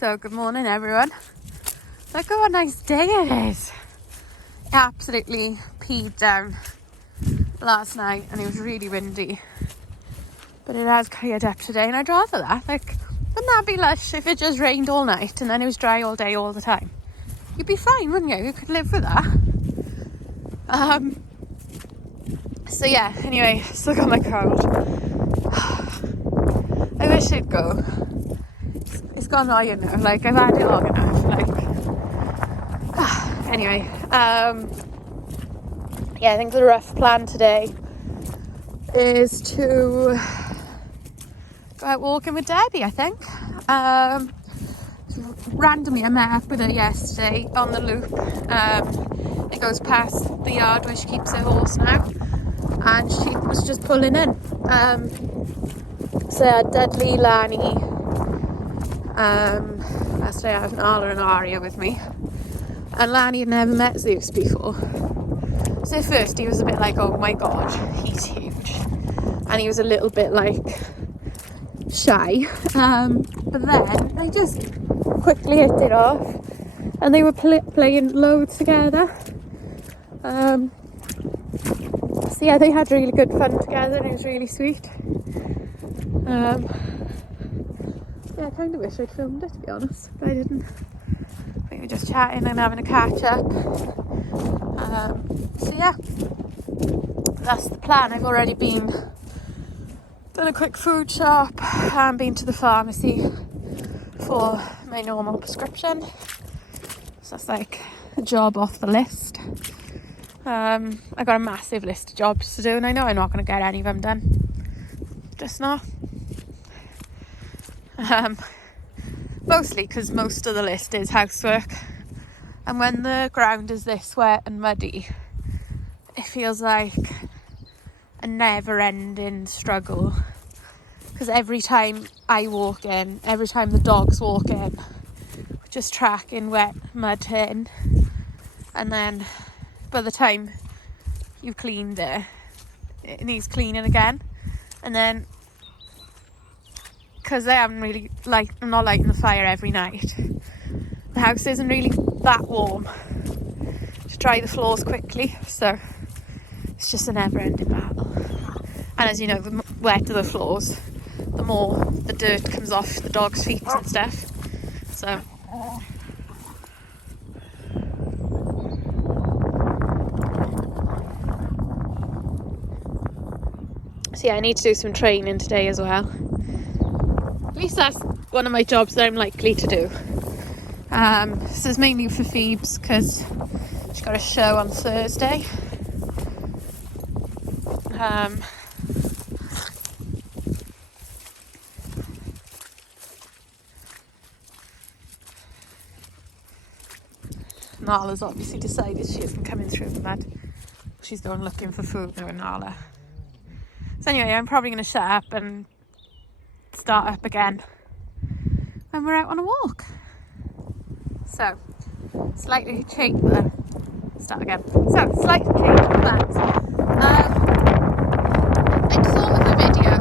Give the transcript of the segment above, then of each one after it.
So good morning everyone. Look at what a nice day it is. It absolutely peed down last night and it was really windy. But it has cleared up today and I'd rather that. Like, wouldn't that be lush if it just rained all night and then it was dry all day all the time? You'd be fine, wouldn't you? You could live with that. So yeah, anyway, still got my cold. I wish it'd go. It's gone annoying now. Like, I've had it long enough. Like, anyway, yeah, I think the rough plan today is to go out walking with Debbie, I think. Randomly, I met up with her yesterday on the loop. It goes past the yard where she keeps her horse now, and she was just pulling in. So I had Dudley, Lanny, yesterday I have Nala and Aria with me, and Lanny had never met Zeus before. So at first he was a bit like, oh my god, he's huge, and he was a little bit like shy, but then they just quickly hit it off and they were playing loads together. So yeah, they had really good fun together and it was really sweet. Yeah, I kind of wish I'd filmed it, to be honest, but I didn't. I think we're just chatting and having a catch up. So yeah, that's the plan. I've already done a quick food shop and been to the pharmacy for my normal prescription. So that's like a job off the list. I got a massive list of jobs to do and I know I'm not going to get any of them done. Just not. Mostly because most of the list is housework, and when the ground is this wet and muddy, it feels like a never-ending struggle, because every time I walk in, every time the dogs walk in, we're just tracking wet mud in, and then by the time you've cleaned it needs cleaning again. And then because I haven't really I'm not lighting the fire every night, the house isn't really that warm to dry the floors quickly, so it's just a never-ending battle. And as you know, the wetter the floors, the more the dirt comes off the dog's feet and stuff. So yeah, I need to do some training today as well. At least that's one of my jobs that I'm likely to do. This is mainly for Phoebes because she's got a show on Thursday. Nala's obviously decided she isn't coming through the mud. She's going looking for food now, Nala. So anyway, I'm probably going to shut up and start up again when we're out on a walk. So, slightly change the start again. So, slightly change the plans. I thought of a video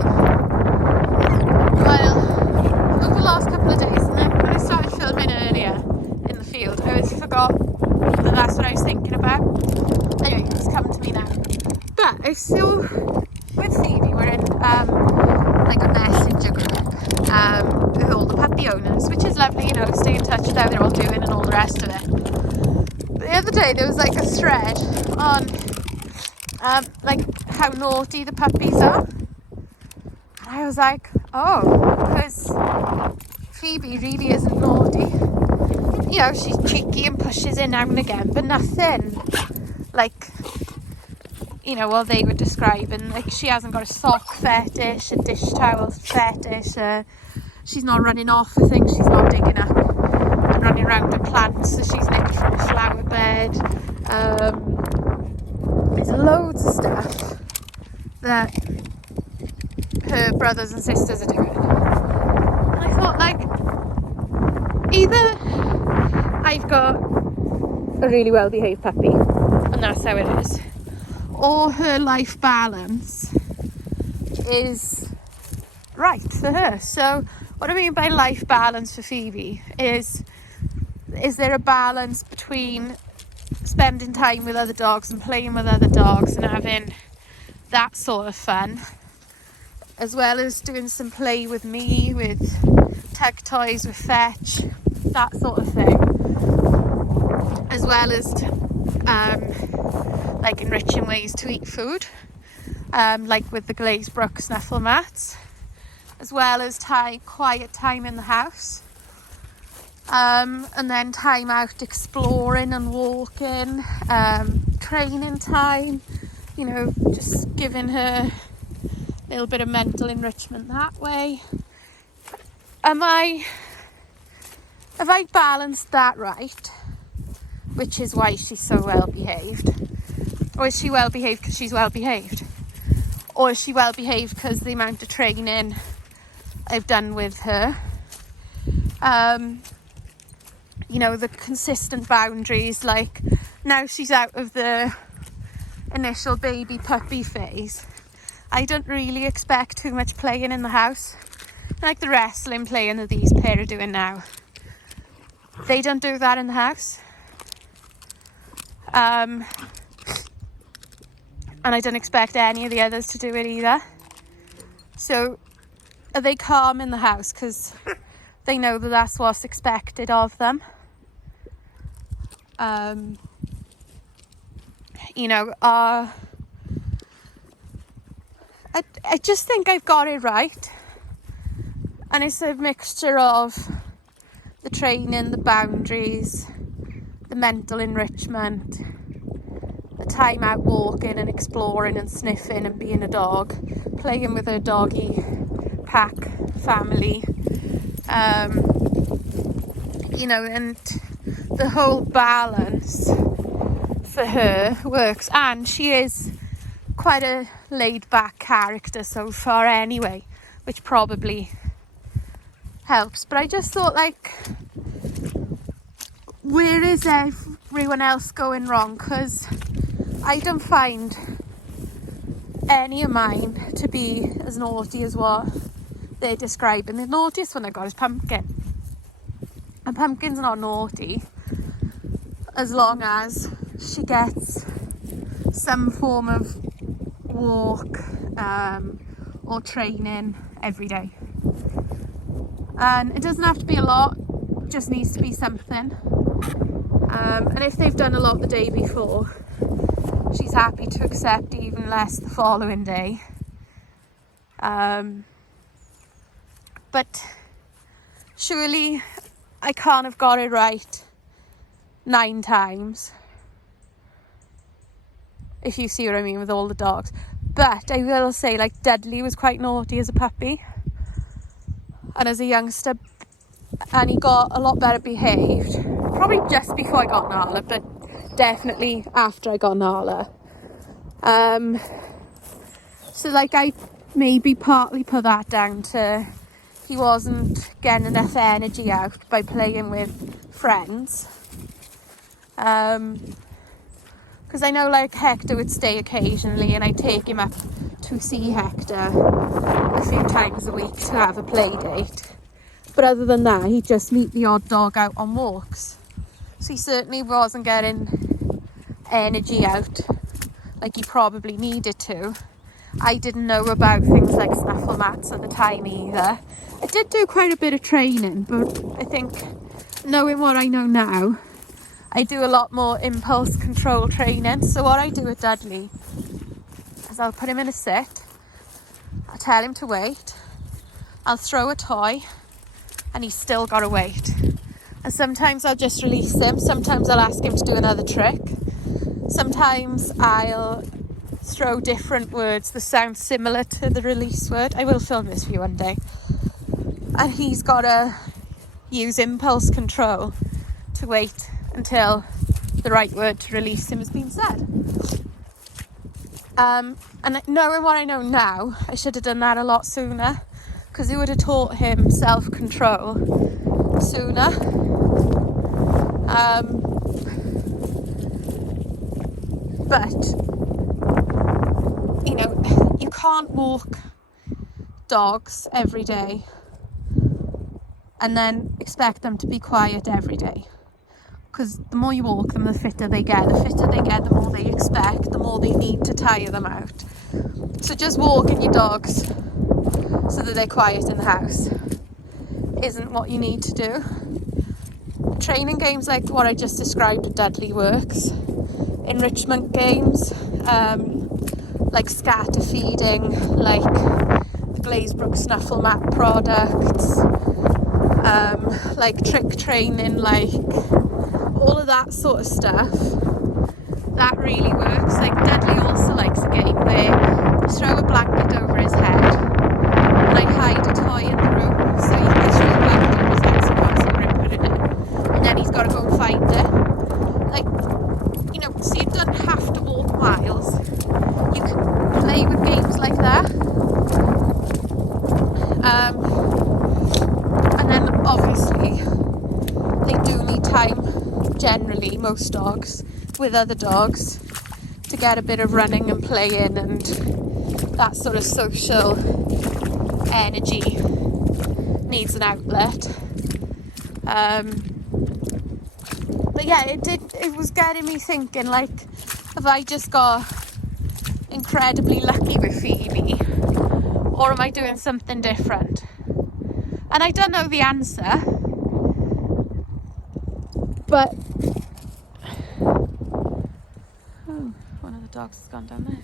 over the last couple of days, and then when I started filming earlier in the field, I forgot that that's what I was thinking about. Anyway, it's coming to me now. But I saw with Phoebe, we're in like a messenger group with all the puppy owners, which is lovely, you know, stay in touch with how they're all doing and all the rest of it. But the other day there was like a thread on like how naughty the puppies are, and I was like, oh, because Phoebe really isn't naughty. You know, she's cheeky and pushes in now and again, but nothing like, you know, well, they were describing, like, she hasn't got a sock fetish, a dish towel fetish, she's not running off for things, she's not digging up and running around with plants that she's nicked from a flower bed. There's loads of stuff that her brothers and sisters are doing. And I thought, like, either I've got a really well-behaved puppy and that's how it is, or her life balance is right for her. So what I mean by life balance for Phoebe is there a balance between spending time with other dogs and playing with other dogs and having that sort of fun, as well as doing some play with me, with tug toys, with fetch, that sort of thing, as well as like enriching ways to eat food, like with the glazed brook snuffle mats, as well as quiet time in the house, and then time out exploring and walking, training time, you know, just giving her a little bit of mental enrichment that way. Have I balanced that right? Which is why she's so well behaved. Or is she well behaved because she's well behaved? Or is she well behaved because the amount of training I've done with her? You know, the consistent boundaries, like now she's out of the initial baby puppy phase. I don't really expect too much playing in the house. Like the wrestling playing that these pair are doing now. They don't do that in the house. And I don't expect any of the others to do it either. So are they calm in the house because they know that that's what's expected of them? You know, I just think I've got it right. And it's a mixture of the training, the boundaries, the mental enrichment, the time out walking and exploring and sniffing and being a dog, playing with a doggy pack family, you know, and the whole balance for her works. And she is quite a laid back character so far anyway, which probably helps. But I just thought, like, where is everyone else going wrong? Because I don't find any of mine to be as naughty as what they're describing. The naughtiest one I got is Pumpkin, and Pumpkin's not naughty as long as she gets some form of walk or training every day. And it doesn't have to be a lot, it just needs to be something. And if they've done a lot the day before, she's happy to accept even less the following day. But surely I can't have got it right 9 times, if you see what I mean, with all the dogs. But I will say, like, Dudley was quite naughty as a puppy and as a youngster, and he got a lot better behaved probably just before I got Nala, but definitely after I got Nala. So like, I maybe partly put that down to he wasn't getting enough energy out by playing with friends. Because I know, like, Hector would stay occasionally and I'd take him up to see Hector a few times a week to have a play date. But other than that, he'd just meet the odd dog out on walks. So he certainly wasn't getting energy out like he probably needed to. I didn't know about things like snuffle mats at the time either. I did do quite a bit of training, but I think, knowing what I know now, I do a lot more impulse control training. So what I do with Dudley is I'll put him in a sit, I'll tell him to wait, I'll throw a toy, and he's still got to wait. And sometimes I'll just release him, sometimes I'll ask him to do another trick, sometimes I'll throw different words that sound similar to the release word. I will film this for you one day. And he's got to use impulse control to wait until the right word to release him has been said. And knowing what I know now, I should have done that a lot sooner, because it would have taught him self-control sooner. But, you know, you can't walk dogs every day and then expect them to be quiet every day. Because the more you walk them, the fitter they get. The fitter they get, the more they expect, the more they need to tire them out. So just walking your dogs so that they're quiet in the house isn't what you need to do. Training games like what I just described with Dudley works. Enrichment games, like scatter feeding, like the Glazebrook Snuffle Mat products, like trick training, like all of that sort of stuff. That really works. Like Dudley also likes a game where you throw a blanket over his head and I hide a toy in the room, so you can throw a blanket over his head so you can't see where I put it in, and then he's got to go and find it. Like, you know, so you don't have to walk miles. You can play with games like that. And then obviously they do need time, generally most dogs, with other dogs to get a bit of running and playing and that sort of social energy needs an outlet. But yeah, it was getting me thinking, like, have I just got incredibly lucky with Phoebe, or am I doing something different? And I don't know the answer, but one of the dogs has gone down there.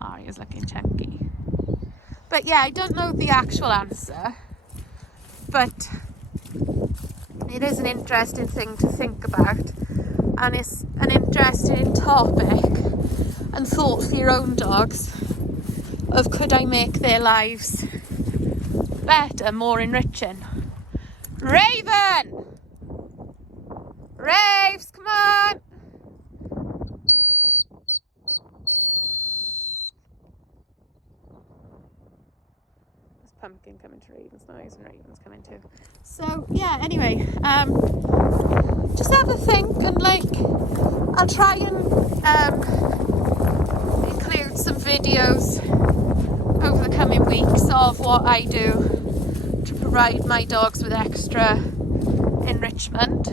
Oh, he is looking chunky. But yeah, I don't know the actual answer, but it is an interesting thing to think about, and it's an interesting topic and thought for your own dogs of, could I make their lives better, more enriching? Raven! Raves, come on! There's Pumpkin coming to Raven's noise, and Raven's coming too. So yeah, anyway, just have a think, and like, I'll try and include some videos over the coming weeks of what I do to provide my dogs with extra enrichment.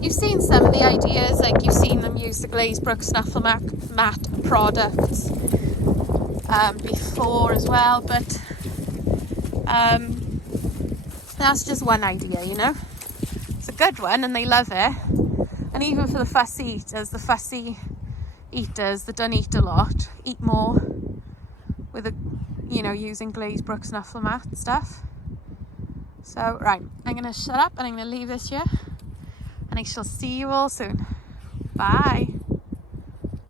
You've seen some of the ideas, like you've seen them use the Glazebrook Snuffle Mat products before as well, but that's just one idea, you know. It's a good one and they love it. And even for the fussy eaters that don't eat a lot, eat more with a, you know, using Glazebrook Snuffle Mat stuff. So right, I'm gonna shut up and I'm gonna leave this here, and I shall see you all soon. Bye.